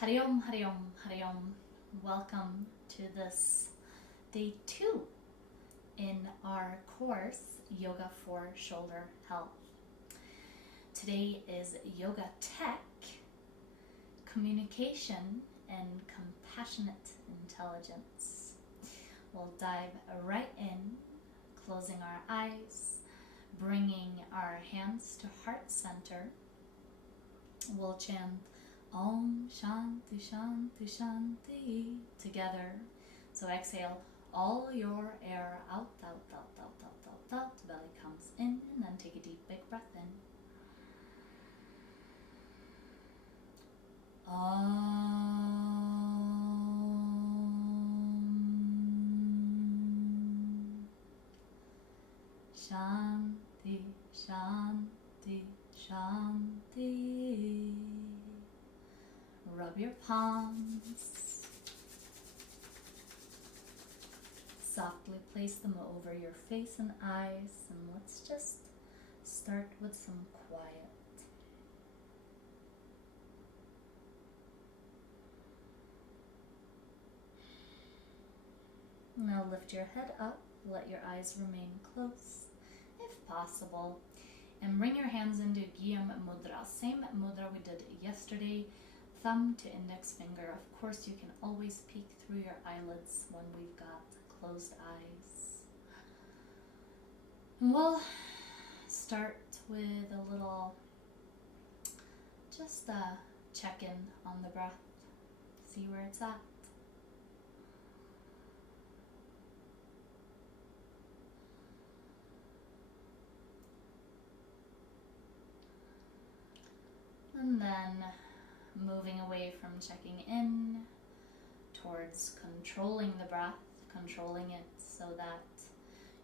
Hari Om, Hari Om, Hari Om. Welcome to this day 2 in our course, Yoga for Shoulder Health. Today is Yoga Tech, Communication, and Compassionate Intelligence. We'll dive right in, closing our eyes, bringing our hands to heart center. We'll chant Om Shanti Shanti Shanti together. So exhale all your air out, out, out, out, out, out, out. Belly comes in, and then take a deep, big breath in. Om Shanti Shanti Shanti. Rub your palms. Softly place them over your face and eyes, and let's just start with some quiet. Now lift your head up, let your eyes remain closed if possible, and bring your hands into Brahma Mudra. Same mudra we did yesterday. Thumb to index finger. Of course, you can always peek through your eyelids when we've got closed eyes. And we'll start with a little, just a check-in on the breath. See where it's at. And then moving away from checking in towards controlling the breath, controlling it so that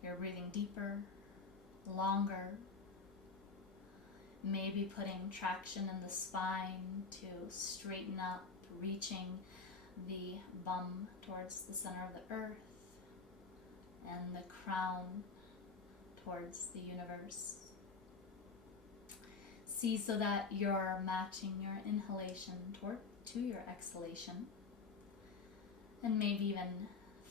you're breathing deeper, longer, maybe putting traction in the spine to straighten up, reaching the bum towards the center of the earth and the crown towards the universe. See so that you're matching your inhalation to your exhalation, and maybe even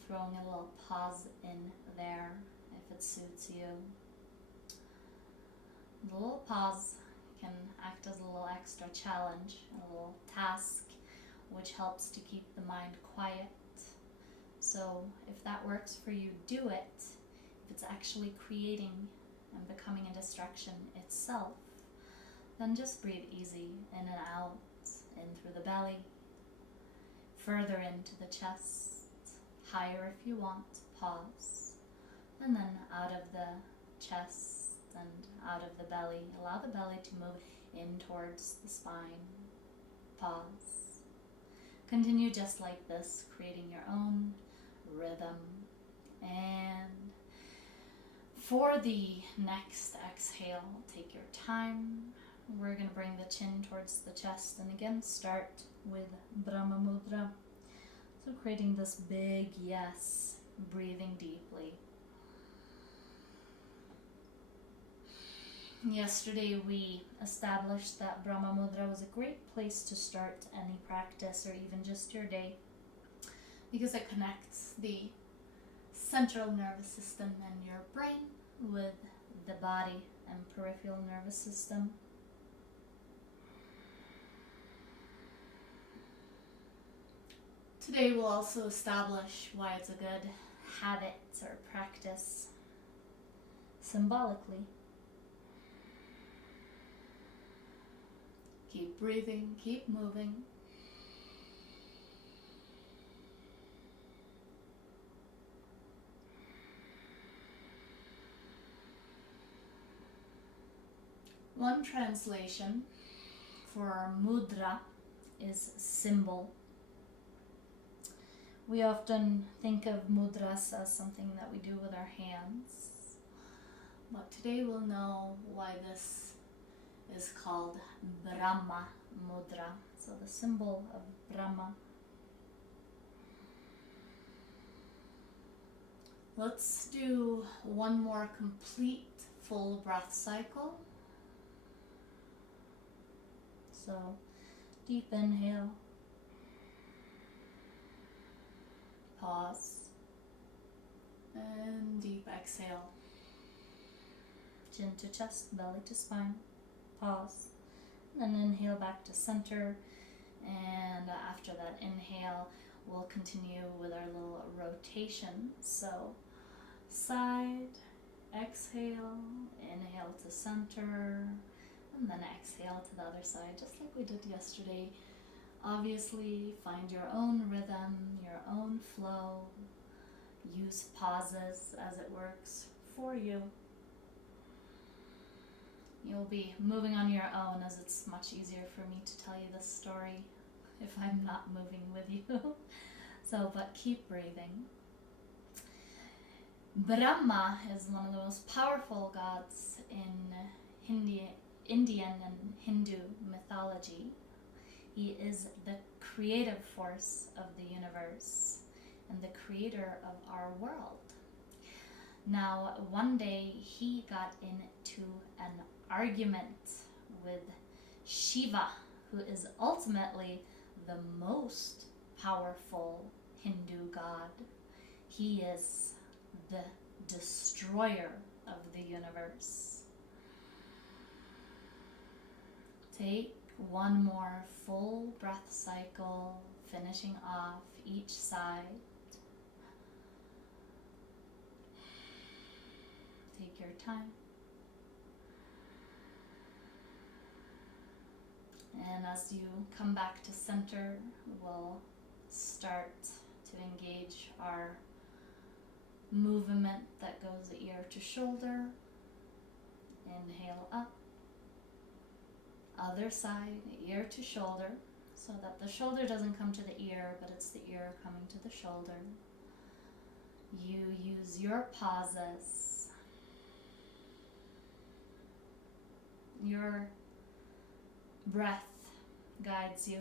throwing a little pause in there if it suits you. The little pause can act as a little extra challenge, a little task, which helps to keep the mind quiet. So if that works for you, do it. If it's actually creating and becoming a distraction itself, then just breathe easy in and out, in through the belly, further into the chest, higher if you want, pause, and then out of the chest and out of the belly. Allow the belly to move in towards the spine, pause. Continue just like this, creating your own rhythm. And for the next exhale, take your time. We're going to bring the chin towards the chest, and again start with Brahma Mudra. So creating this big yes, breathing deeply. Yesterday we established that Brahma Mudra was a great place to start any practice or even just your day, because it connects the central nervous system and your brain with the body and peripheral nervous system. Today we'll also establish why it's a good habit or practice symbolically. Keep breathing, keep moving. One translation for mudra is symbol. We often think of mudras as something that we do with our hands, but today we'll know why this is called Brahma Mudra, so the symbol of Brahma. Let's do one more complete full breath cycle. So deep inhale, Pause. And deep exhale. Chin to chest, belly to spine. Pause. And inhale back to center. And after that inhale, we'll continue with our little rotation. So side, exhale, inhale to center, and then exhale to the other side, just like we did yesterday. Obviously, find your own rhythm, your own flow. Use pauses as it works for you. You'll be moving on your own, as it's much easier for me to tell you this story if I'm not moving with you. So, but keep breathing. Brahma is one of the most powerful gods in Indian and Hindu mythology. He is the creative force of the universe and the creator of our world. Now, one day he got into an argument with Shiva, who is ultimately the most powerful Hindu god. He is the destroyer of the universe. Take one more full breath cycle, finishing off each side. Take your time. And as you come back to center, we'll start to engage our movement that goes ear to shoulder. Inhale up. Other side, ear to shoulder, so that the shoulder doesn't come to the ear, but it's the ear coming to the shoulder. You use your pauses. Your breath guides you.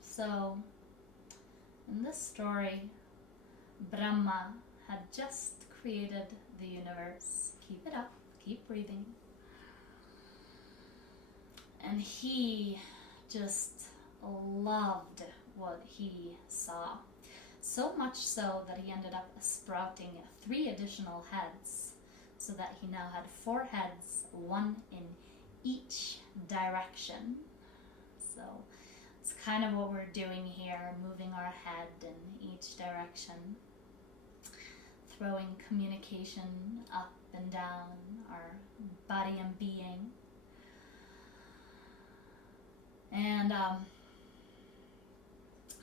So, in this story, Brahma had just created the universe. Keep it up, keep breathing. And he just loved what he saw. So much so that he ended up sprouting 3 additional heads, so that he now had 4 heads, 1 in each direction. So it's kind of what we're doing here, moving our head in each direction, throwing communication up and down our body and being. And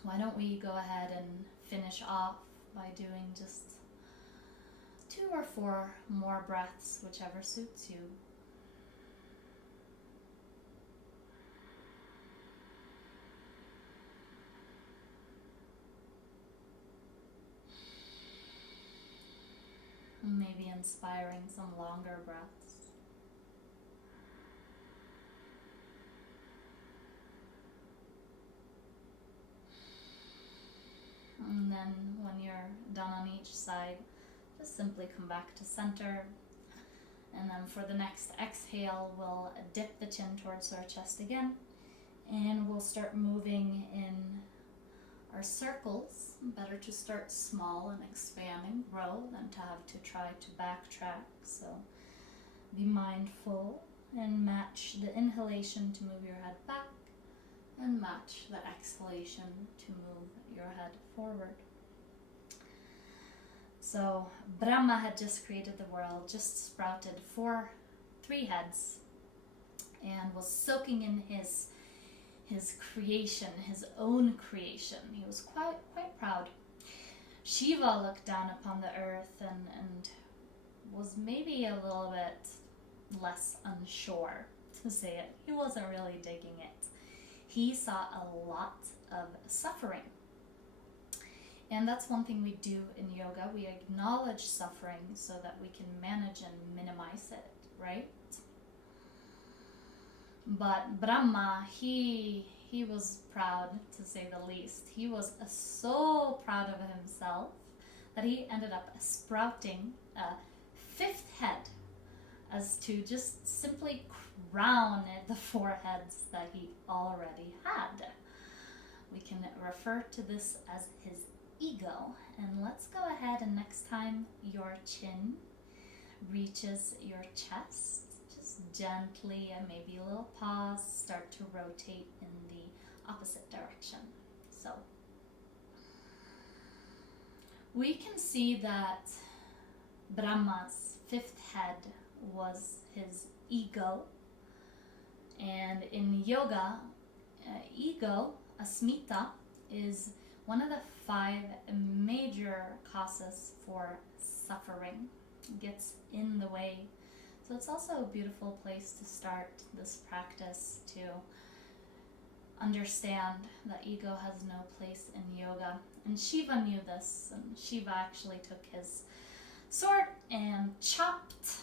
why don't we go ahead and finish off by doing just 2 or 4 more breaths, whichever suits you. Maybe inspiring some longer breaths. And then when you're done on each side, just simply come back to center. And then for the next exhale, we'll dip the chin towards our chest again. And we'll start moving in our circles. Better to start small and expanding, grow, than to have to try to backtrack. So be mindful and match the inhalation to move your head back, and match the exhalation to move your head forward. So Brahma had just created the world, just sprouted 3 heads, and was soaking in his creation, his own creation. He was quite proud. Shiva looked down upon the earth and was maybe a little bit less unsure, to say it. He wasn't really digging it. He saw a lot of suffering. And that's one thing we do in yoga. We acknowledge suffering so that we can manage and minimize it, right? But Brahma, he was proud, to say the least. He was so proud of himself that he ended up sprouting a 5th head, a as to just simply crown the foreheads that he already had. We can refer to this as his ego. And let's go ahead and next time your chin reaches your chest, just gently and maybe a little pause, start to rotate in the opposite direction. So we can see that Brahma's fifth head was his ego. And in yoga, ego, asmita, is one of the 5 major causes for suffering. It gets in the way. So it's also a beautiful place to start this practice, to understand that ego has no place in yoga. And Shiva knew this, and Shiva actually took his sword and chopped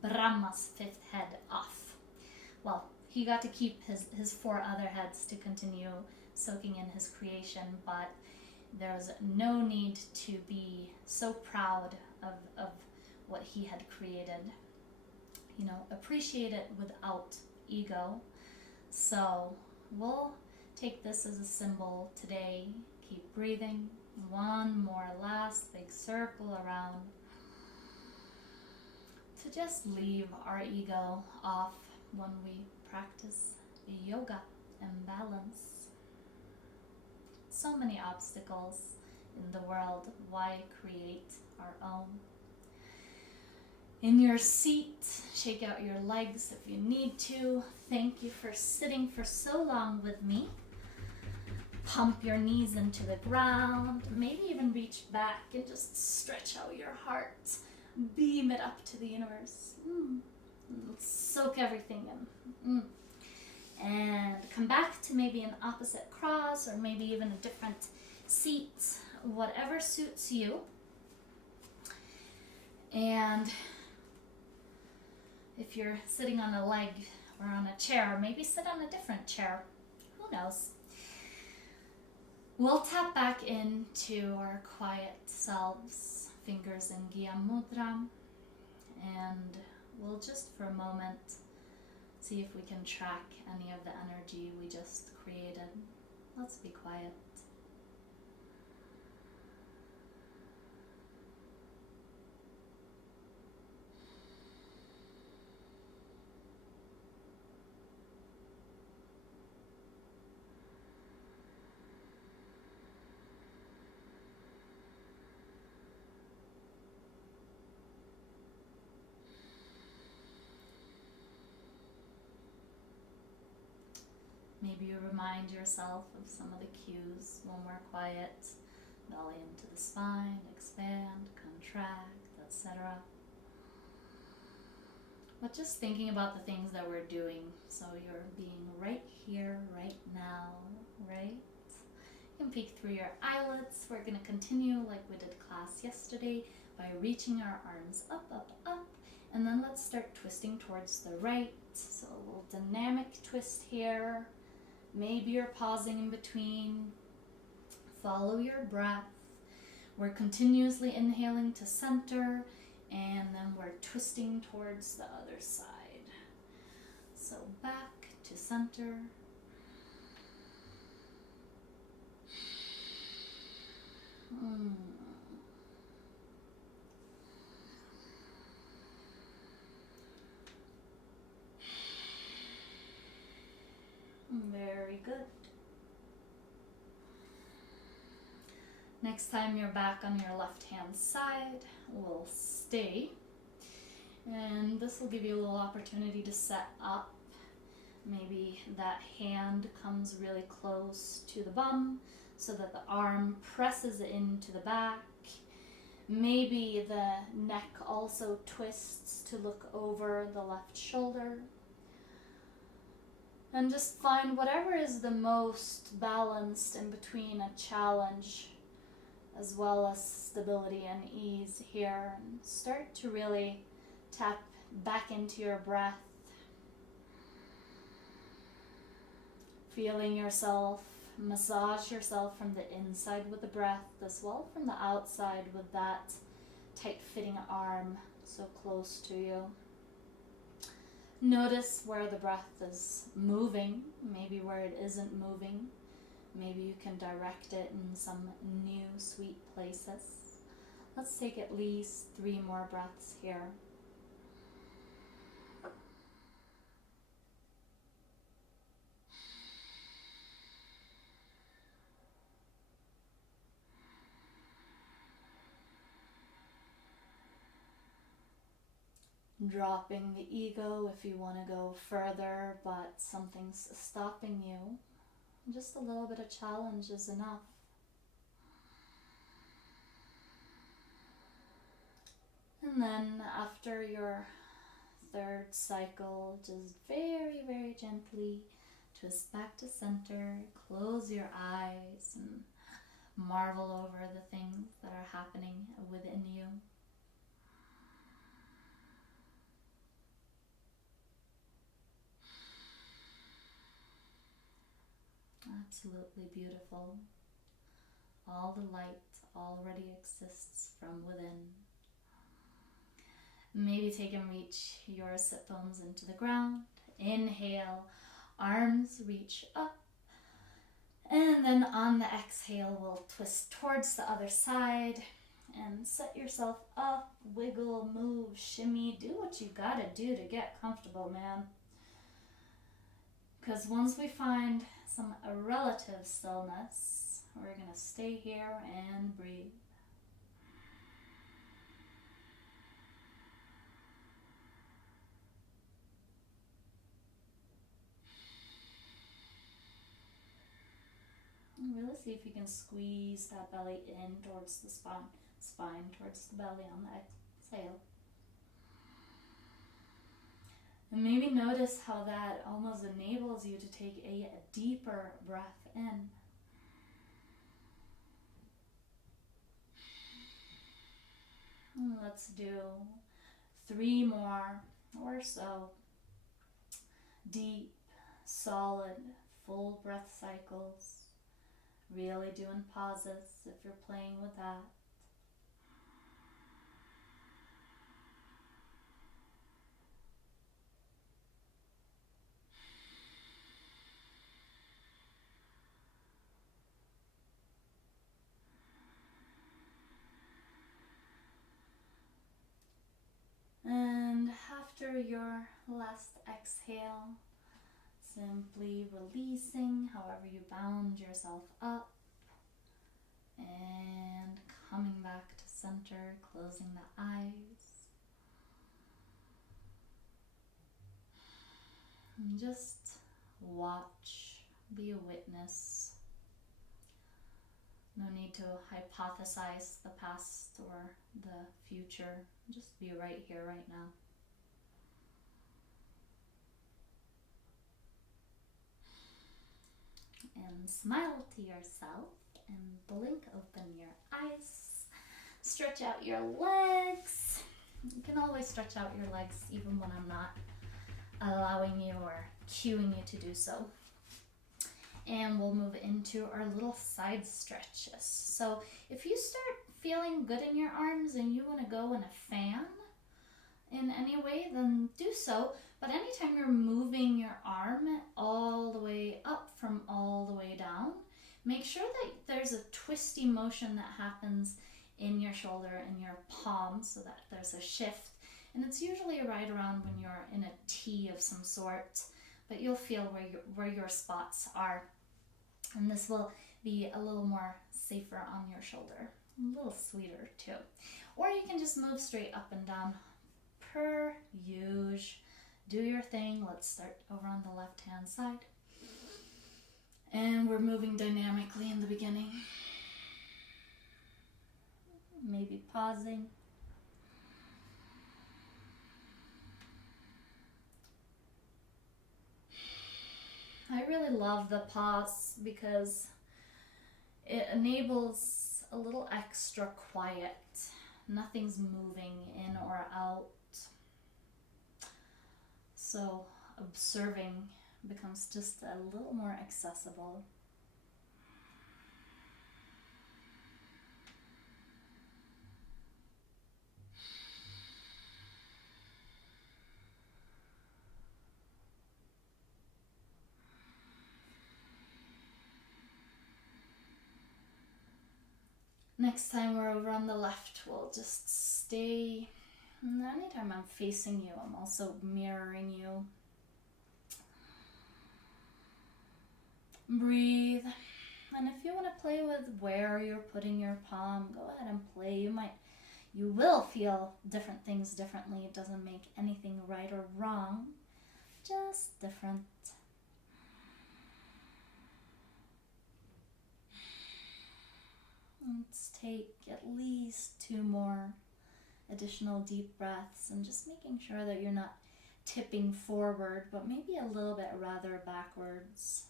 Brahma's 5th head off. Well, he got to keep his 4 other heads to continue soaking in his creation, but there's no need to be so proud of what he had created. You know, appreciate it without ego. So we'll take this as a symbol today. Keep breathing. One more last big circle around, to just leave our ego off when we practice yoga and balance. So many obstacles in the world. Why create our own? In your seat, shake out your legs if you need to. Thank you for sitting for so long with me. Pump your knees into the ground. Maybe even reach back and just stretch out your heart. Beam it up to the universe. Soak everything in. And come back to maybe an opposite cross, or maybe even a different seat, whatever suits you. And if you're sitting on a leg or on a chair, maybe sit on a different chair. Who knows? We'll tap back into our quiet selves, fingers in Yoga Mudra, and we'll just for a moment see if we can track any of the energy we just created. Let's be quiet. Maybe you remind yourself of some of the cues when we're quiet. Belly into the spine, expand, contract, etc. But just thinking about the things that we're doing. So you're being right here, right now, right? You can peek through your eyelids. We're going to continue like we did class yesterday by reaching our arms up, up, up. And then let's start twisting towards the right. So a little dynamic twist here. Maybe you're pausing in between. Follow your breath. We're continuously inhaling to center, and then we're twisting towards the other side. So back to center. Very good. Next time you're back on your left hand side, we'll stay. And this will give you a little opportunity to set up. Maybe that hand comes really close to the bum so that the arm presses into the back. Maybe the neck also twists to look over the left shoulder. And just find whatever is the most balanced in between a challenge as well as stability and ease here. And start to really tap back into your breath. Feeling yourself, massage yourself from the inside with the breath as well from the outside with that tight fitting arm so close to you. Notice where the breath is moving, maybe where it isn't moving. Maybe you can direct it in some new sweet places. Let's take at least 3 more breaths here. Dropping the ego if you want to go further, but something's stopping you. Just a little bit of challenge is enough. And then after your 3rd cycle, just very, very gently twist back to center, close your eyes, and marvel over the things that are happening within you. Absolutely beautiful. All the light already exists from within. Maybe take and reach your sit bones into the ground. Inhale, arms reach up. And then on the exhale, we'll twist towards the other side and set yourself up, wiggle, move, shimmy. Do what you gotta do to get comfortable, man. Because once we find some relative stillness, we're gonna stay here and breathe. And really see if you can squeeze that belly in towards the spine towards the belly on the exhale. And maybe notice how that almost enables you to take a deeper breath in. And let's do 3 more or so. Deep, solid, full breath cycles. Really doing pauses if you're playing with that. And after your last exhale, simply releasing however you bound yourself up and coming back to center, closing the eyes. And just watch, be a witness. No need to hypothesize the past or the future. Just be right here, right now. And smile to yourself and blink open your eyes. Stretch out your legs. You can always stretch out your legs even when I'm not allowing you or cueing you to do so. And we'll move into our little side stretches. So if you start feeling good in your arms and you want to go in a fan in any way, then do so. But anytime you're moving your arm all the way up from all the way down, make sure that there's a twisty motion that happens in your shoulder and your palm so that there's a shift. And it's usually right around when you're in a T of some sort, but you'll feel where your spots are. And this will be a little more safer on your shoulder, a little sweeter too. Or you can just move straight up and down per usual. Do your thing. Let's start over on the left hand side. And we're moving dynamically in the beginning. Maybe pausing. I really love the pause because it enables a little extra quiet. Nothing's moving in or out. So observing becomes just a little more accessible. Next time we're over on the left, we'll just stay. And anytime I'm facing you, I'm also mirroring you. Breathe. And if you want to play with where you're putting your palm, go ahead and play. You will feel different things differently. It doesn't make anything right or wrong, just different. Let's take at least 2 more additional deep breaths, and just making sure that you're not tipping forward, but maybe a little bit rather backwards.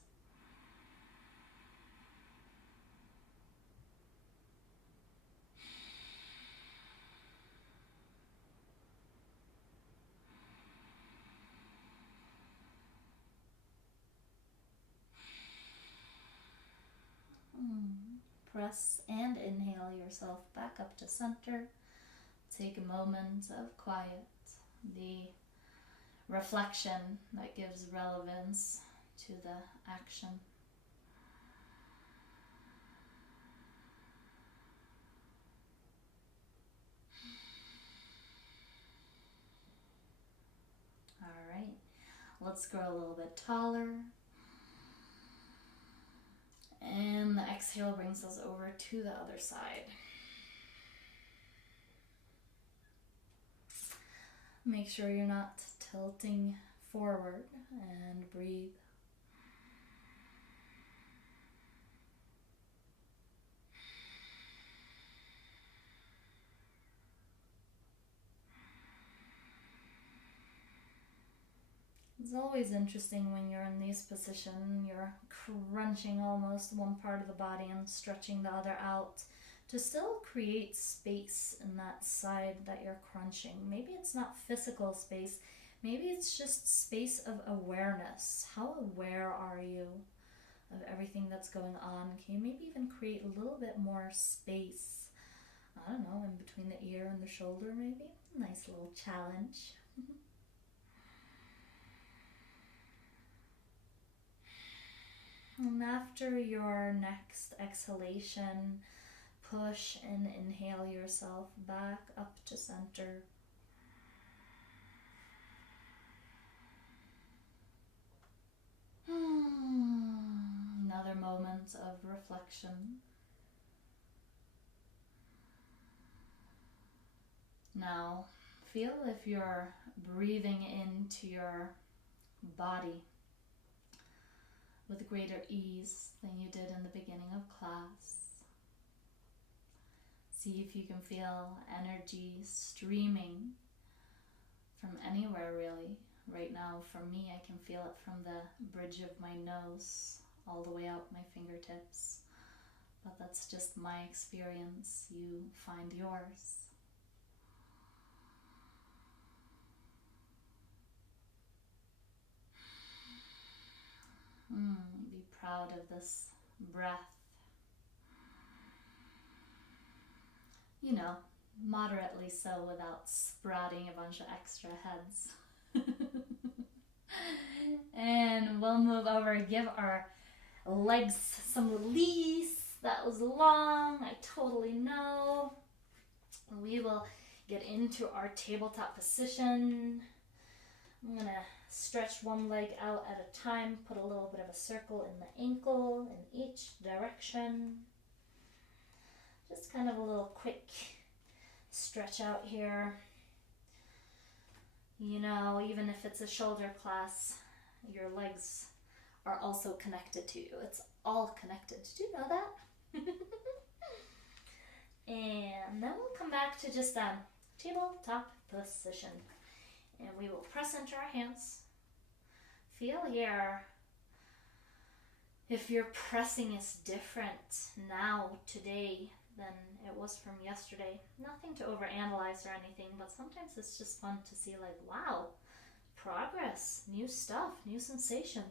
Press and inhale yourself back up to center. Take a moment of quiet, the reflection that gives relevance to the action. All right, let's grow a little bit taller. And the exhale brings us over to the other side. Make sure you're not tilting forward, and breathe. It's always interesting when you're in this position, you're crunching almost one part of the body and stretching the other out to still create space in that side that you're crunching. Maybe it's not physical space, maybe it's just space of awareness. How aware are you of everything that's going on? Can you maybe even create a little bit more space, I don't know, in between the ear and the shoulder maybe? Nice little challenge. And after your next exhalation, push and inhale yourself back up to center. Another moment of reflection. Now, feel if you're breathing into your body with greater ease than you did in the beginning of class. See if you can feel energy streaming from anywhere really. Right now for me, I can feel it from the bridge of my nose all the way out my fingertips. But that's just my experience. You find yours. Be proud of this breath. You know, moderately so without sprouting a bunch of extra heads. And we'll move over, give our legs some release. That was long, I totally know. We will get into our tabletop position. I'm gonna stretch one leg out at a time, put a little bit of a circle in the ankle in each direction. Just kind of a little quick stretch out here. You know, even if it's a shoulder class, your legs are also connected to you. It's all connected. Did you know that? And then we'll come back to just a tabletop position. And we will press into our hands. Feel here if your pressing is different now, today, than it was from yesterday. Nothing to overanalyze or anything, but sometimes it's just fun to see, like, wow, progress, new stuff, new sensation.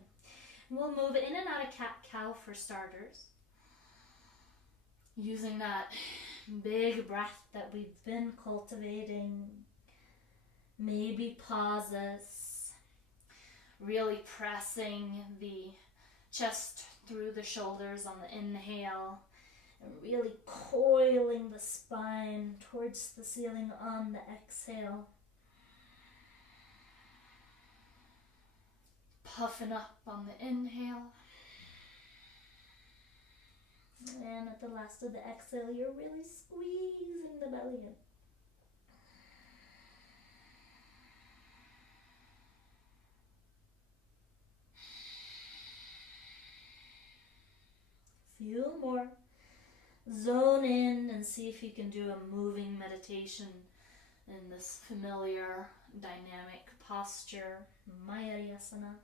We'll move in and out of cat-cow for starters, using that big breath that we've been cultivating. Maybe pauses, really pressing the chest through the shoulders on the inhale, And really coiling the spine towards the ceiling on the exhale. Puffing up on the inhale. And at the last of the exhale, you're really squeezing the belly in. Few more. Zone in and see if you can do a moving meditation in this familiar dynamic posture, Mayurasana.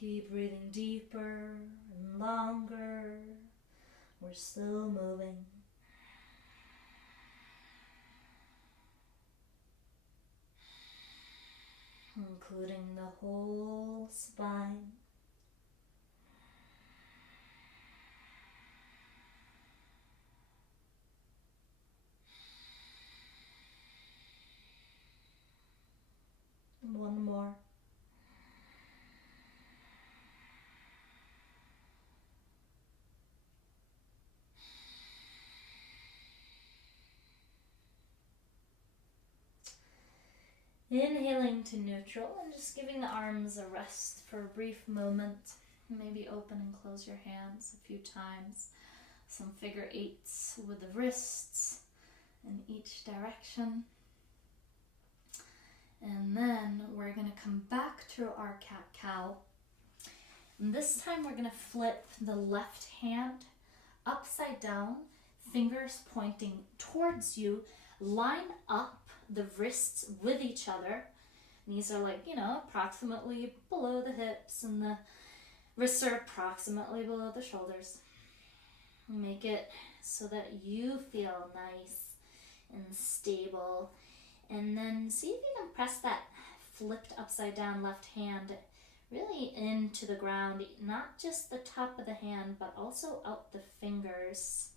Keep breathing deeper and longer. We're still moving. Including the whole spine. And one more. Inhaling to neutral and just giving the arms a rest for a brief moment. Maybe open and close your hands a few times. Some figure eights with the wrists in each direction. And then we're going to come back to our cat-cow. And this time we're going to flip the left hand upside down, fingers pointing towards you. Line up the wrists with each other. Knees are like, approximately below the hips, and the wrists are approximately below the shoulders. Make it so that you feel nice and stable. And then see if you can press that flipped upside down left hand really into the ground, not just the top of the hand, but also out the fingers.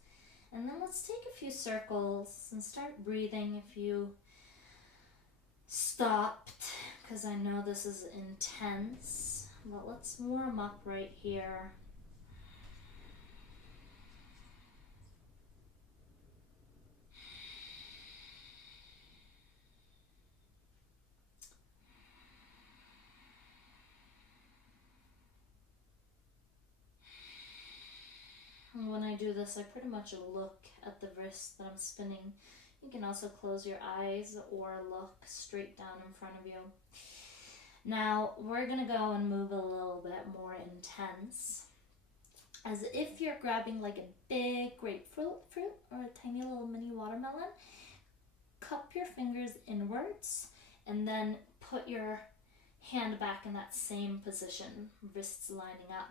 And then let's take a few circles and start breathing if you stopped, because I know this is intense, but let's warm up right here. And when I do this, I pretty much look at the wrist that I'm spinning. You can also close your eyes or look straight down in front of you. Now, we're going to go and move a little bit more intense. As if you're grabbing like a big grapefruit or a tiny little mini watermelon. Cup your fingers inwards and then put your hand back in that same position, wrists lining up.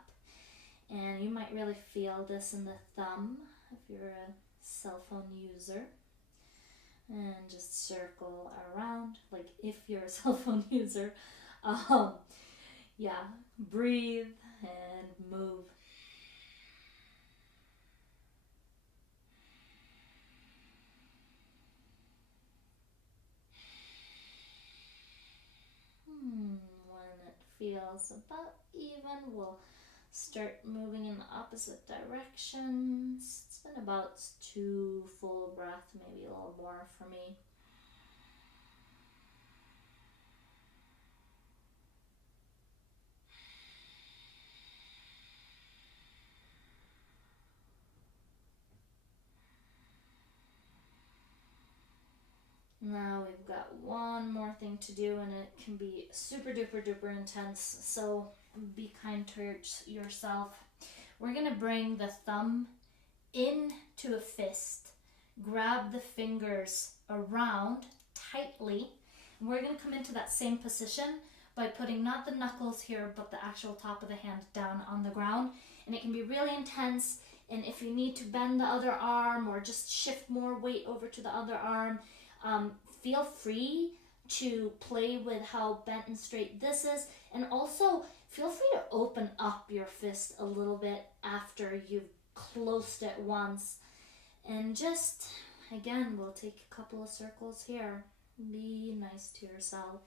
And you might really feel this in the thumb if you're a cell phone user. And just circle around, like if you're a cell phone user. Breathe and move. When it feels about even, we'll start moving in the opposite directions. It's been about 2 full breaths, maybe a little more for me. Now we've got one more thing to do, and it can be super duper duper intense, so be kind towards yourself. We're going to bring the thumb into a fist, grab the fingers around tightly. And we're going to come into that same position by putting not the knuckles here, but the actual top of the hand down on the ground. And it can be really intense. And if you need to bend the other arm or just shift more weight over to the other arm, feel free to play with how bent and straight this is. And also feel free to open up your fist a little bit after you've closed it once. And just, again, we'll take a couple of circles here. Be nice to yourself.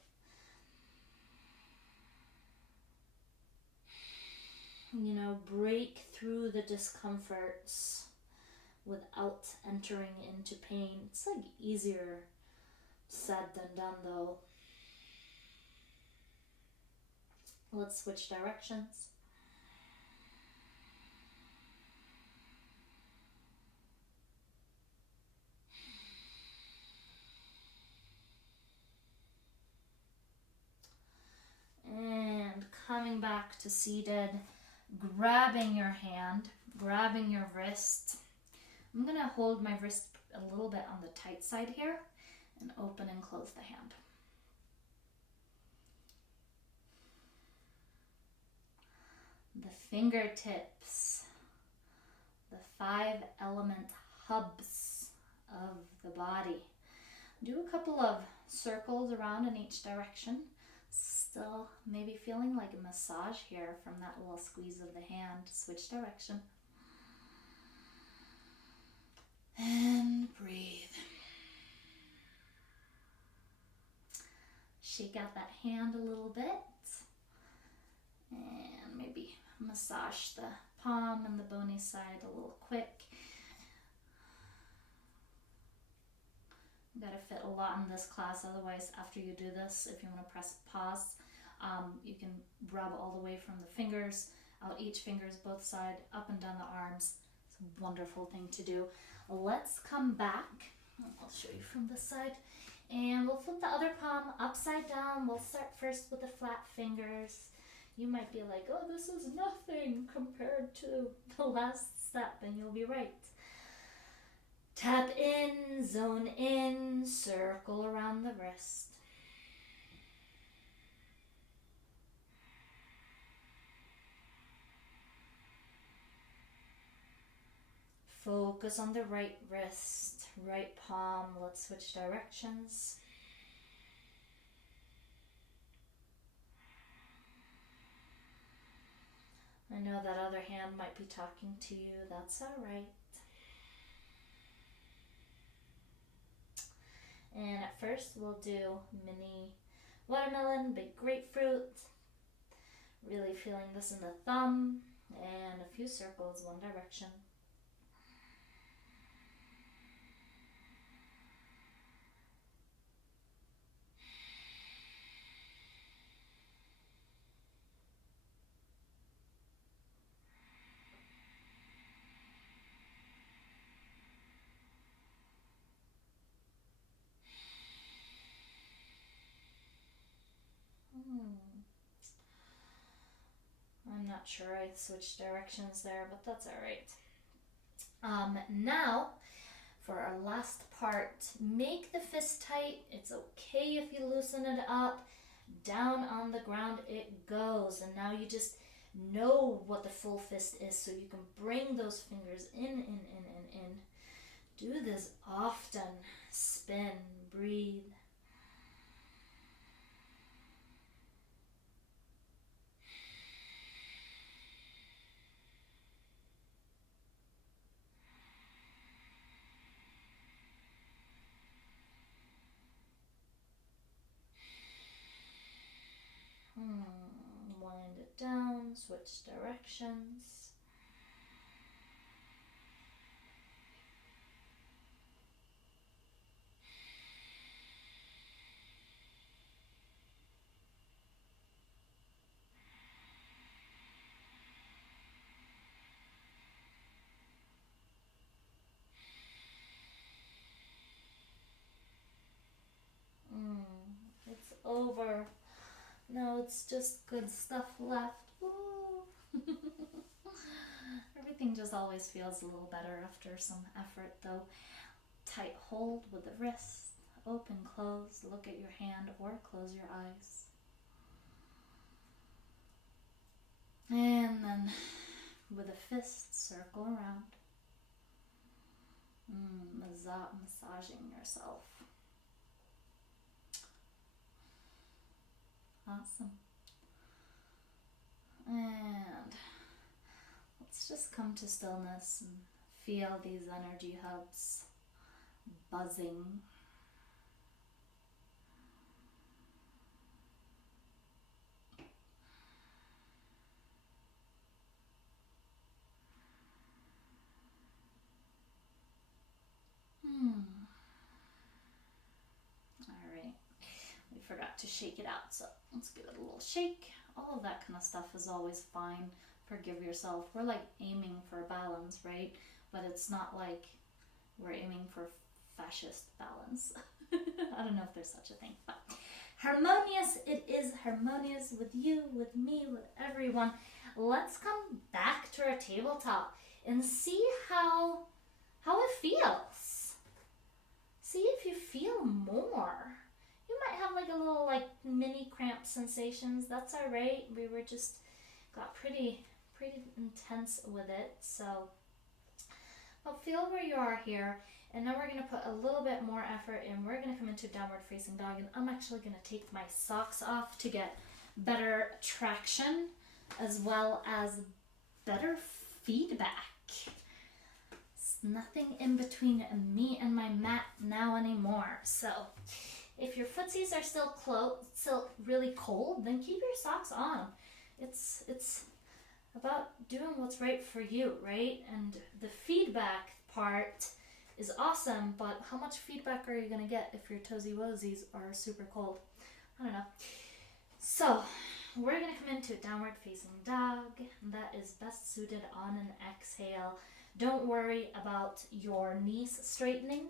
You know, break through the discomforts without entering into pain. It's like easier said than done though. Let's switch directions. And coming back to seated, grabbing your hand, grabbing your wrist. I'm going to hold my wrist a little bit on the tight side here and open and close the hand. The fingertips, the 5 element hubs of the body. Do a couple of circles around in each direction. Still maybe feeling like a massage here from that little squeeze of the hand. Switch direction. And breathe. Shake out that hand a little bit. And maybe massage the palm and the bony side a little quick. You gotta fit a lot in this class, otherwise after you do this, if you want to press pause, you can rub all the way from the fingers, out each fingers, both side, up and down the arms. It's a wonderful thing to do. Let's come back. I'll show you from this side. And we'll flip the other palm upside down. We'll start first with the flat fingers. You might be like, oh, this is nothing compared to the last step, and you'll be right. Tap in, zone in, circle around the wrist. Focus on the right wrist, right palm. Let's switch directions. I know that other hand might be talking to you. That's all right. And at first we'll do mini watermelon, big grapefruit. Really feeling this in the thumb. And a few circles, one direction. I'm not sure I switched directions there, but that's all right. Now, for our last part, make the fist tight. It's okay if you loosen it up. Down on the ground it goes. And now you just know what the full fist is, so you can bring those fingers in. Do this often. Spin, breathe. Wind it down, switch directions. It's over. No, it's just good stuff left. Everything just always feels a little better after some effort though. tight hold with the wrist. Open, close, look at your hand or close your eyes. And then with a fist, circle around. Massaging yourself. Awesome. And let's just come to stillness and feel these energy hubs buzzing. Alright, we forgot to shake it out, so let's give it a little shake. All of that kind of stuff is always fine. Forgive yourself. We're like aiming for balance, right? But it's not like we're aiming for fascist balance. I don't know if there's such a thing, but harmonious, it is harmonious with you, with me, with everyone. Let's come back to our tabletop and see how it feels. See if you feel more. You might have like a little like mini cramp sensations. That's all right. We were just got pretty intense with it. So I'll feel where you are here. And now we're going to put a little bit more effort in. We're going to come into downward facing dog. And I'm actually going to take my socks off to get better traction as well as better feedback. It's nothing in between me and my mat now anymore. So if your footsies are still really cold, then keep your socks on. It's about doing what's right for you, right? And the feedback part is awesome, but how much feedback are you going to get if your toesy woesies are super cold? I don't know. So we're going to come into downward facing dog. That is best suited on an exhale. Don't worry about your knees straightening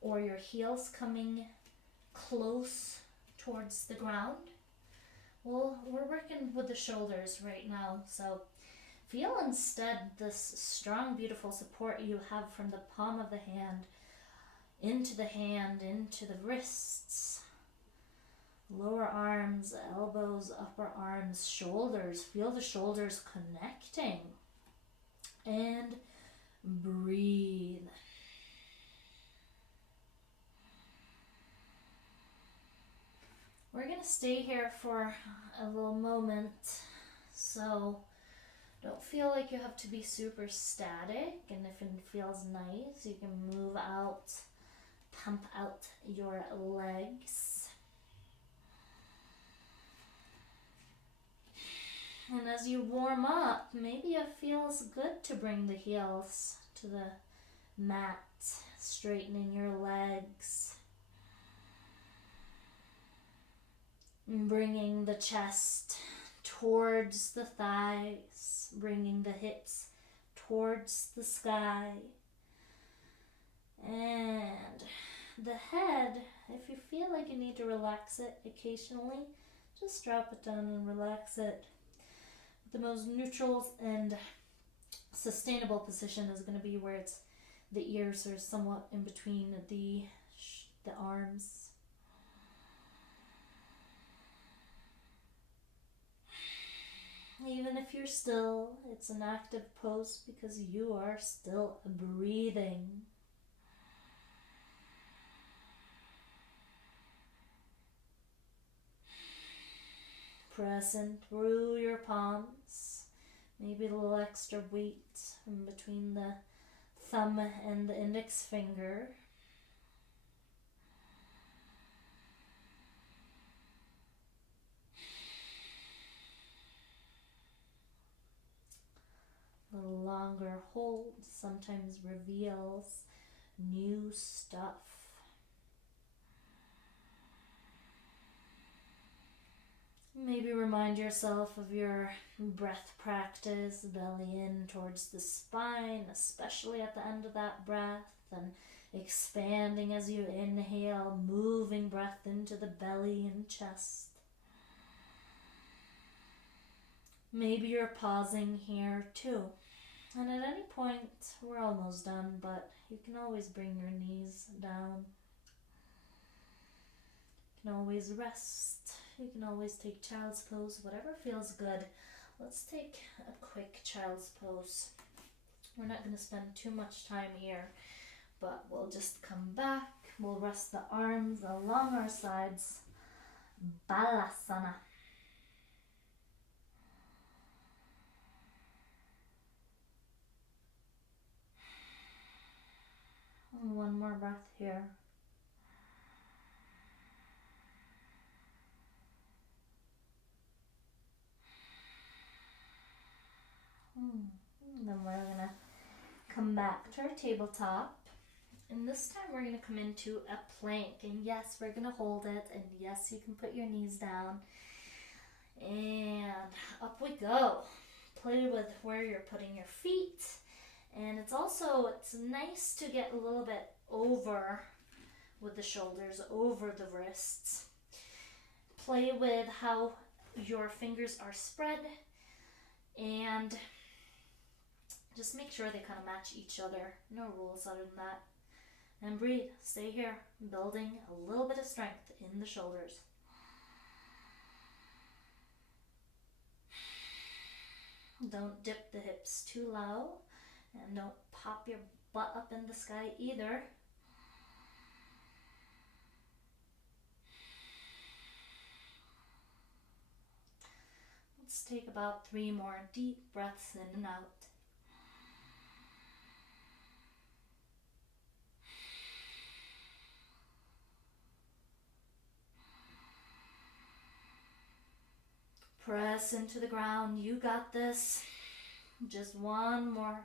or your heels coming close towards the ground. Well, we're working with the shoulders right now, so feel instead this strong, beautiful support you have from the palm of the hand, into the wrists, lower arms, elbows, upper arms, shoulders. Feel the shoulders connecting. And breathe. We're going to stay here for a little moment, so don't feel like you have to be super static, and if it feels nice, you can move out, pump out your legs. And as you warm up, maybe it feels good to bring the heels to the mat, straightening your legs. Bringing the chest towards the thighs, bringing the hips towards the sky. And the head, if you feel like you need to relax it occasionally, just drop it down and relax it. The most neutral and sustainable position is going to be where the ears are somewhat in between the arms. Even if you're still, it's an active pose because you are still breathing. Pressing through your palms. Maybe a little extra weight in between the thumb and the index finger. A longer hold sometimes reveals new stuff. Maybe remind yourself of your breath practice, belly in towards the spine, especially at the end of that breath, and expanding as you inhale, moving breath into the belly and chest. Maybe you're pausing here too, And at any point, we're almost done, but you can always bring your knees down. You can always rest. You can always take child's pose, whatever feels good. Let's take a quick child's pose. We're not going to spend too much time here, but we'll just come back. We'll rest the arms along our sides. Balasana. And one more breath here. And then we're going to come back to our tabletop. And this time we're going to come into a plank. And yes, we're going to hold it. And yes, you can put your knees down. And up we go. Play with where you're putting your feet. And it's nice to get a little bit over with the shoulders, over the wrists. Play with how your fingers are spread. And just make sure they kind of match each other. No rules other than that. And breathe. Stay here. Building a little bit of strength in the shoulders. Don't dip the hips too low. And don't pop your butt up in the sky either. Let's take about 3 more deep breaths in and out. Press into the ground. You got this. Just one more.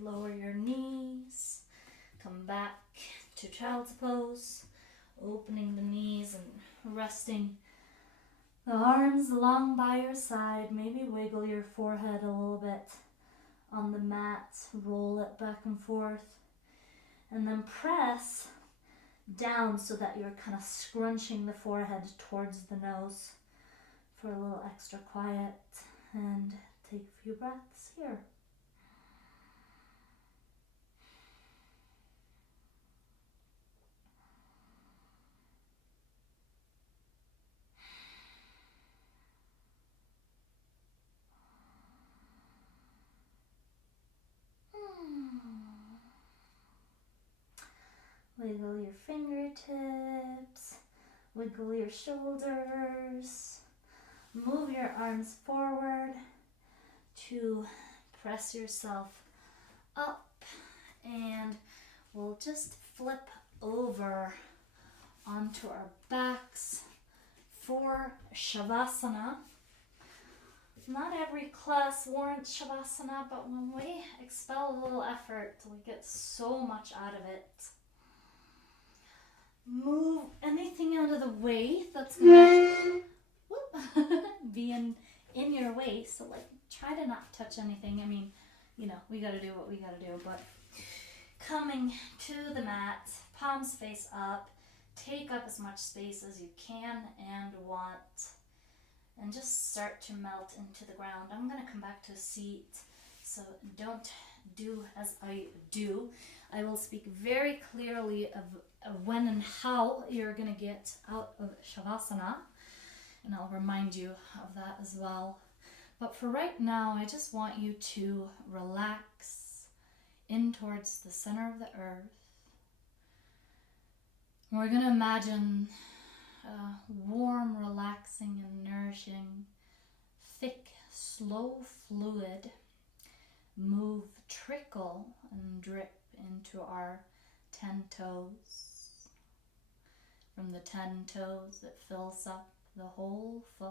Lower your knees. Come back to child's pose. Opening the knees and resting the arms along by your side. Maybe wiggle your forehead a little bit on the mat. Roll it back and forth. And then press down so that you're kind of scrunching the forehead towards the nose for a little extra quiet. And take a few breaths here. Wiggle your fingertips, wiggle your shoulders, move your arms forward to press yourself up, and we'll just flip over onto our backs for Shavasana. Not every class warrants Shavasana, but when we expel a little effort, we get so much out of it. Move anything out of the way that's gonna be in your way. So try to not touch anything. I mean, we gotta do what we gotta do. But coming to the mat, palms face up, take up as much space as you can and want, and just start to melt into the ground. I'm gonna come back to a seat, so don't do as I do. I will speak very clearly of when and how you're going to get out of Shavasana, and I'll remind you of that as well. But for right now, I just want you to relax in towards the center of the earth. We're going to imagine warm, relaxing, and nourishing, thick, slow fluid trickle and drip into our 10 toes. From the 10 toes, it fills up the whole foot,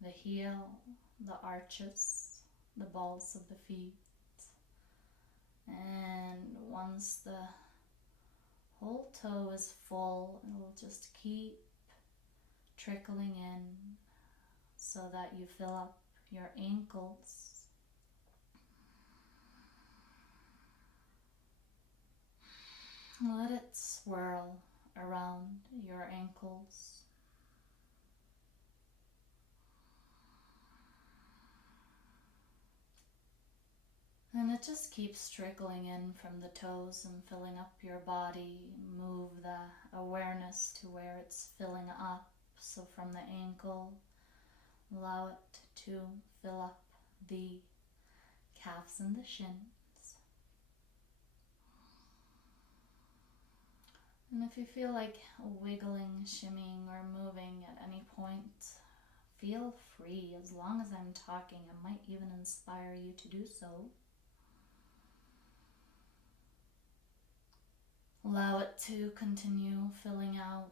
the heel, the arches, the balls of the feet. And once the whole toe is full, it will just keep trickling in so that you fill up your ankles. Let it swirl around your ankles. And it just keeps trickling in from the toes and filling up your body. Move the awareness to where it's filling up. So from the ankle, allow it to fill up the calves and the shins. And if you feel like wiggling, shimmying, or moving at any point, feel free. As long as I'm talking, I might even inspire you to do so. Allow it to continue filling out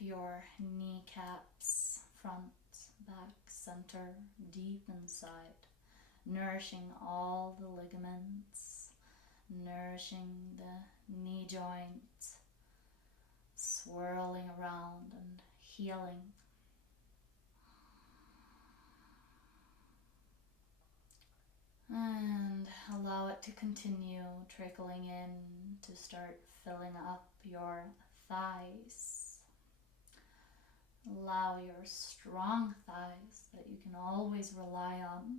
your kneecaps, front, back, center, deep inside, nourishing all the ligaments, nourishing the knee joint, swirling around and healing. And allow it to continue trickling in to start filling up your thighs. Allow your strong thighs that you can always rely on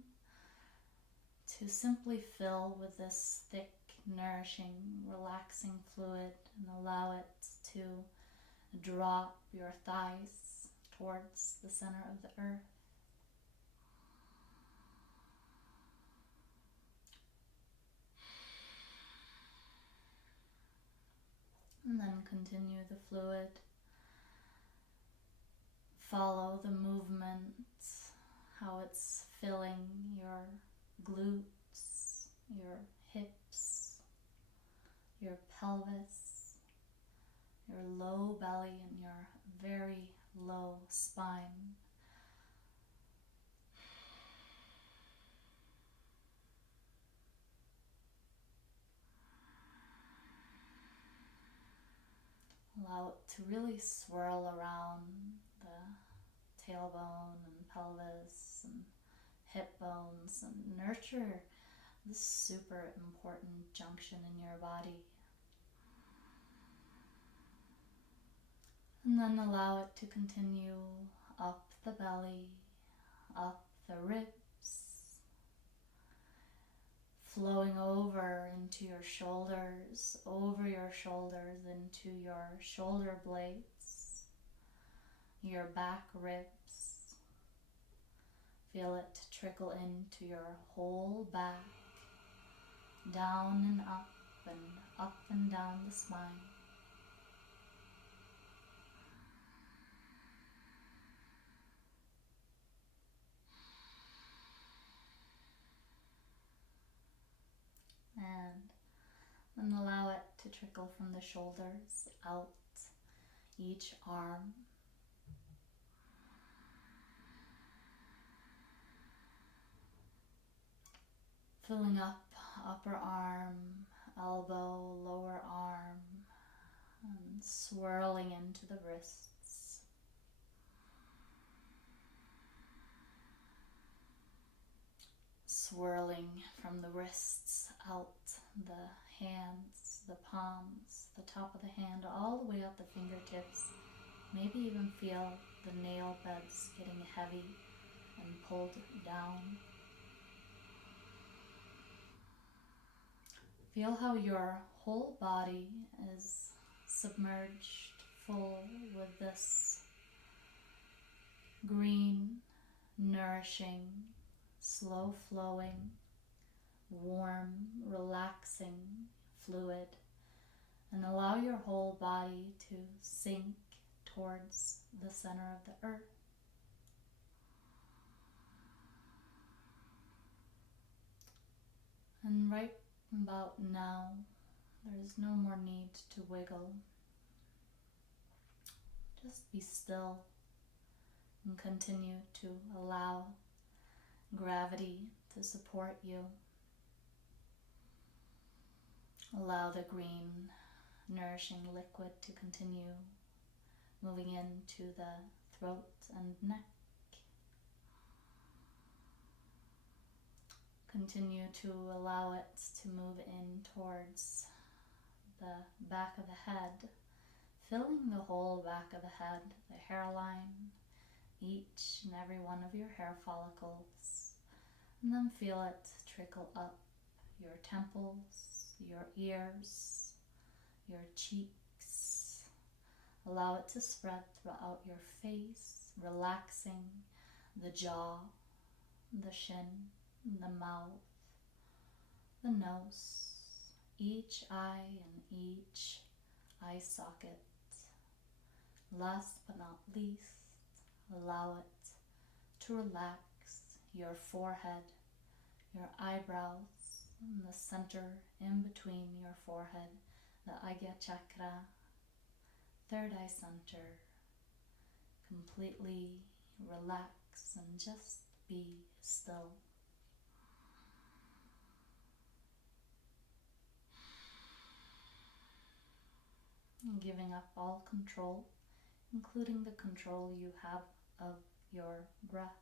to simply fill with this thick, nourishing, relaxing fluid, and allow it to drop your thighs towards the center of the earth. And then continue the fluid. Follow the movement, how it's filling your glutes, your hips, your pelvis, your low belly, and your very low spine. Allow it to really swirl around the tailbone and pelvis and hip bones and nurture this super important junction in your body. And then allow it to continue up the belly, up the ribs, flowing over into your shoulders, over your shoulders into your shoulder blades, your back ribs. Feel it trickle into your whole back, down and up and down the spine. And then allow it to trickle from the shoulders out each arm. Filling up upper arm, elbow, lower arm, and swirling into the wrists. Swirling from the wrists out the hands, the palms, the top of the hand, all the way up the fingertips. Maybe even feel the nail beds getting heavy and pulled down. Feel how your whole body is submerged full with this green, nourishing, slow flowing, warm, relaxing fluid, and allow your whole body to sink towards the center of the earth. And right about now, there is no more need to wiggle. Just be still and continue to allow gravity to support you. Allow the green, nourishing liquid to continue moving into the throat and neck. Continue to allow it to move in towards the back of the head, filling the whole back of the head, the hairline, each and every one of your hair follicles, and then feel it trickle up your temples, your ears, your cheeks. Allow it to spread throughout your face, relaxing the jaw, the shin, the mouth, the nose, each eye and each eye socket. Last but not least, allow it to relax your forehead, your eyebrows, and the center in between your forehead, the Agya chakra, third eye center. Completely relax and just be still. And giving up all control, including the control you have of your breath.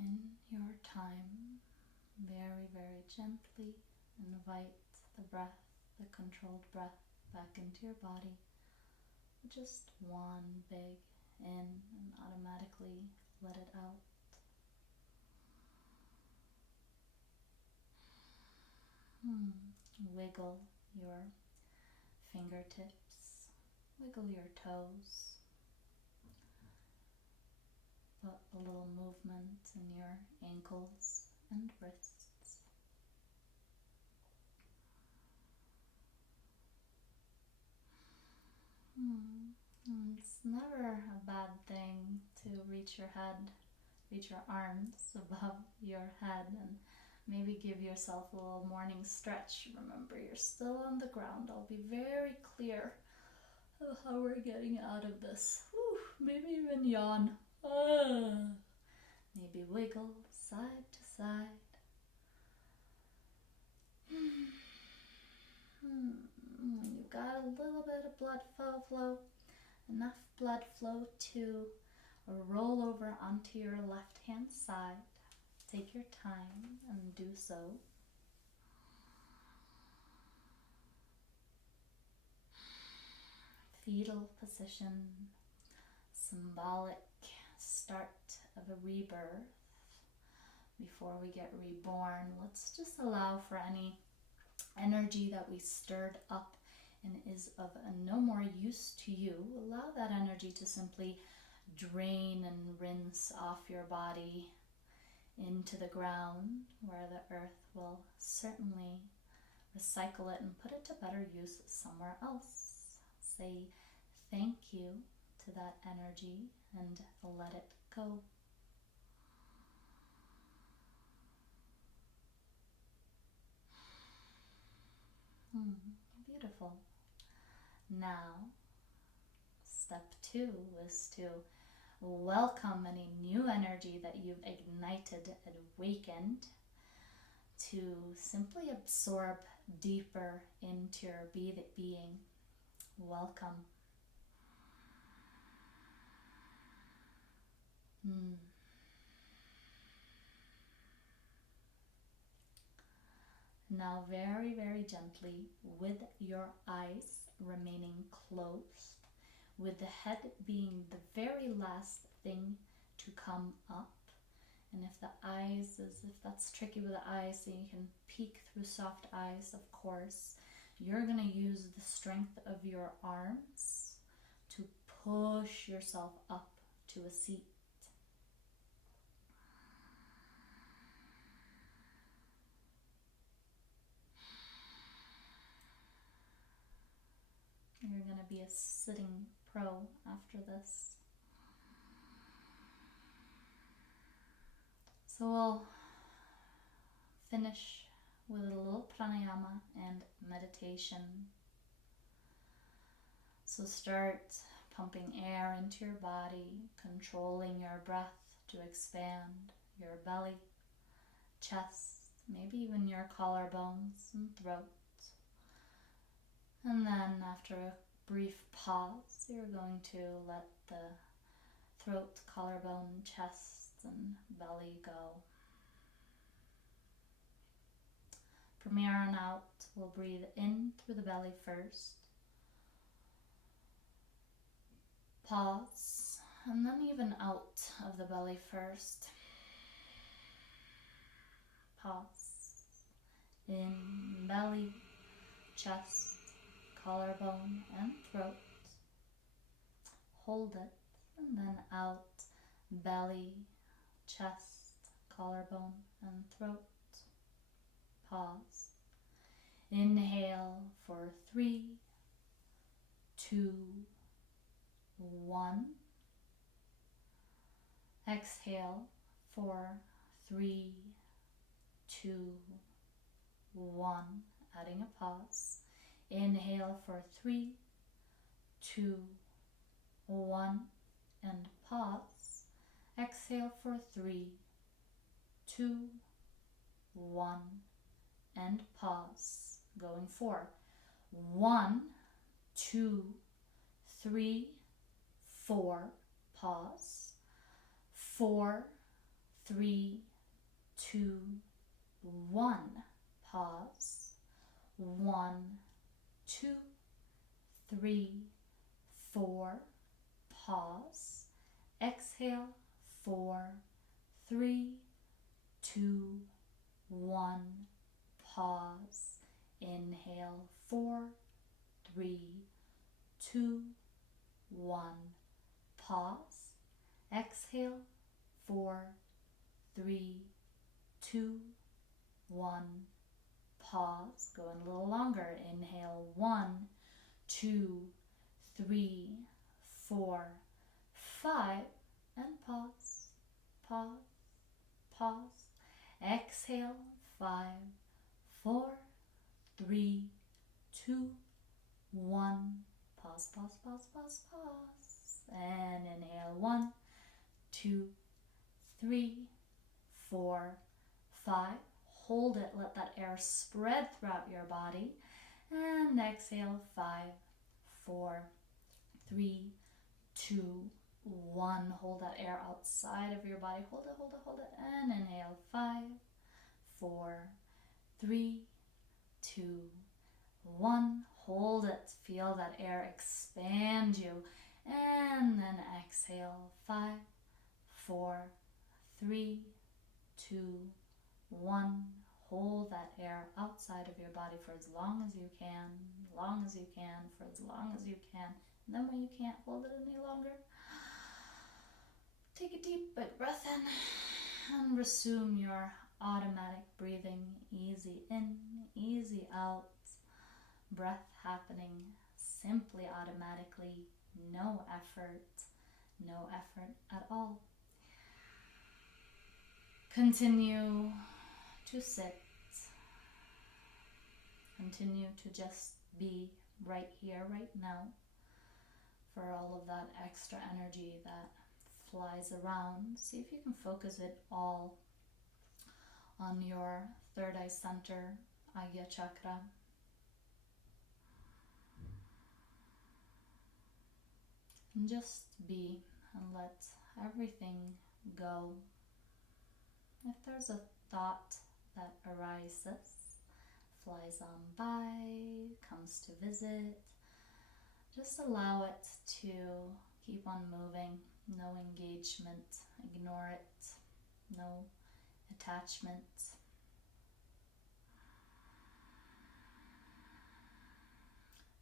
In your time, very, very gently invite the breath, the controlled breath, back into your body. Just one big in and automatically let it out. Wiggle your fingertips, wiggle your toes, put a little movement in your ankles and wrists. It's never a bad thing to reach your arms above your head and maybe give yourself a little morning stretch. Remember, you're still on the ground. I'll be very clear of how we're getting out of this. Maybe even yawn. Maybe wiggle side to side. You've got a little bit of blood flow, enough blood flow to roll over onto your left hand side. Take your time and do so. Fetal position, symbolic start of a rebirth. before we get reborn. Let's just allow for any energy that we stirred up and is of no more use to you. Allow that energy to simply drain and rinse off your body into the ground, where the earth will certainly recycle it and put it to better use somewhere else. Say thank you to that energy and let it go. Beautiful. Now, step 2 is to welcome any new energy that you've ignited and awakened, to simply absorb deeper into your being. Welcome. Now very, very gently, with your eyes remaining closed, with the head being the very last thing to come up. And if that's tricky with the eyes, so you can peek through soft eyes, of course, you're going to use the strength of your arms to push yourself up to a seat. You're going to be a sitting pro after this. So we'll finish with a little pranayama and meditation. So start pumping air into your body, controlling your breath to expand your belly, chest, maybe even your collarbones and throat. And then after a brief pause, you're going to let the throat, collarbone, chest, and belly go. From here on out, we'll breathe in through the belly first. Pause, and then even out of the belly first. Pause. In belly, chest, collarbone, and throat. Hold it, and then out, belly, chest, collarbone, and throat. Pause. Inhale for 3, 2, 1. Exhale for 3, 2, 1. Adding a pause. Inhale for 3, 2, 1, and pause. Exhale for 3, 2, 1, and pause. Going 4. 1, 2, 3, 4. Pause. 4, 3, 2, 1. Pause. 1, 2, 3, 4. Pause. Exhale. 4, 3, 2, 1. Pause. Inhale. 4, 3, 2, 1. Pause. Exhale. 4, 3, 2, 1. Pause. Going a little longer. Inhale. 1, 2, 3, 4, 5, and pause. Pause. Pause. Exhale. 5, 4, 3, 2, 1. Pause, pause, pause, pause, pause. And inhale. 1, 2, 3, 4, 5. Hold it. Let that air spread throughout your body. And exhale. 5, 4, 3, 2, 1. Hold that air outside of your body. Hold it, hold it, hold it. And inhale. 5, 4, 3, 2, 1. Hold it. Feel that air expand you. And then exhale. 5, 4, 3, 2, 1. Hold that air outside of your body for as long as you can, for as long as you can. And then when you can't hold it any longer, take a deep breath in and resume your automatic breathing. Easy in, easy out. Breath happening simply automatically. No effort at all. Continue to sit. Continue to just be right here, right now, for all of that extra energy that flies around. See if you can focus it all on your third eye center, Agya chakra. And just be and let everything go. If there's a thought that arises, flies on by, comes to visit, just allow it to keep on moving. No engagement, ignore it, no attachment.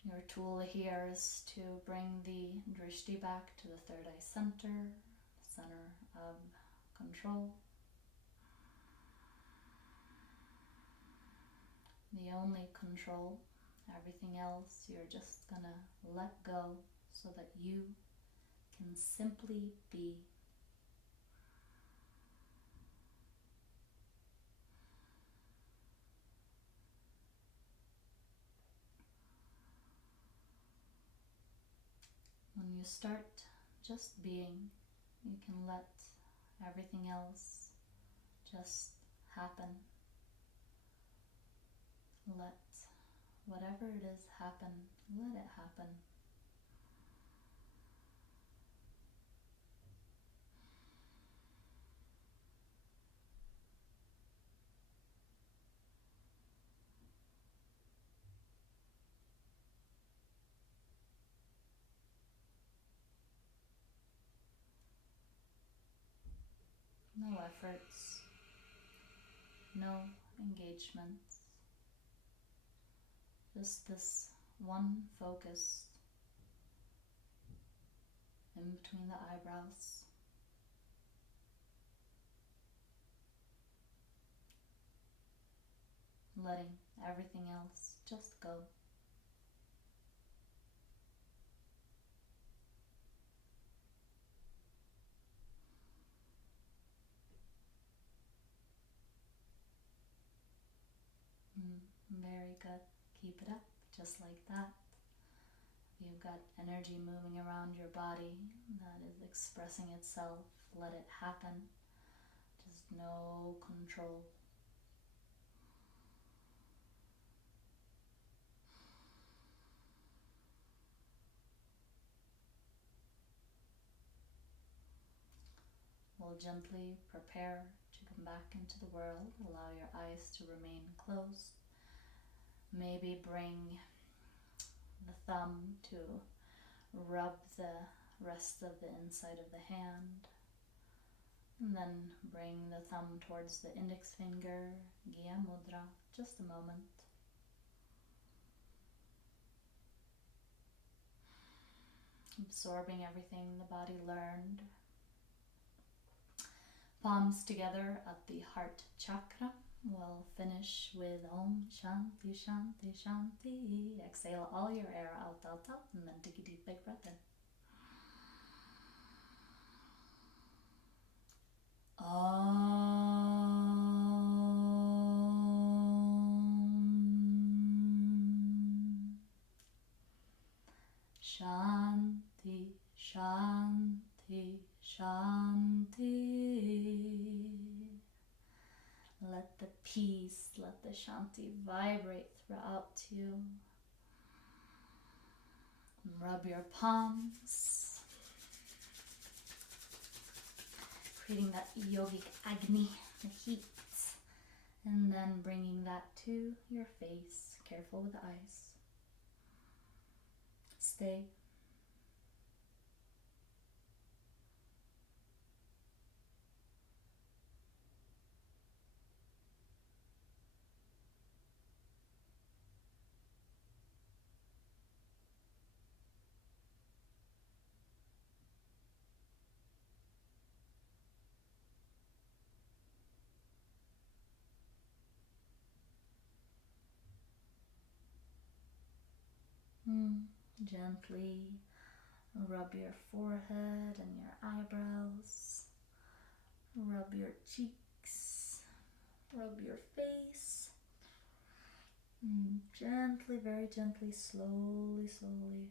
Your tool here is to bring the drishti back to the third eye center of control. The only control, everything else you're just gonna let go so that you can simply be. When you start just being, you can let everything else just happen. Let whatever it is happen, let it happen. No efforts, no engagements, just this one focus in between the eyebrows. Letting everything else just go. Very good. Keep it up, just like that. You've got energy moving around your body that is expressing itself. Let it happen. Just no control. We'll gently prepare to come back into the world. Allow your eyes to remain closed. Maybe bring the thumb to rub the rest of the inside of the hand. And then bring the thumb towards the index finger, Yoga Mudra. Just a moment. Absorbing everything the body learned. Palms together at the heart chakra. We'll finish with Om Shanti Shanti Shanti. Exhale all your air out, and then take a deep big breath in. Shanti Shanti Shanti. Let the peace, let the Shanti vibrate throughout you. Rub your palms, creating that yogic Agni, the heat, and then bringing that to your face. Careful with the eyes. Stay. Gently rub your forehead and your eyebrows. Rub your cheeks. Rub your face. Gently, very gently, slowly, slowly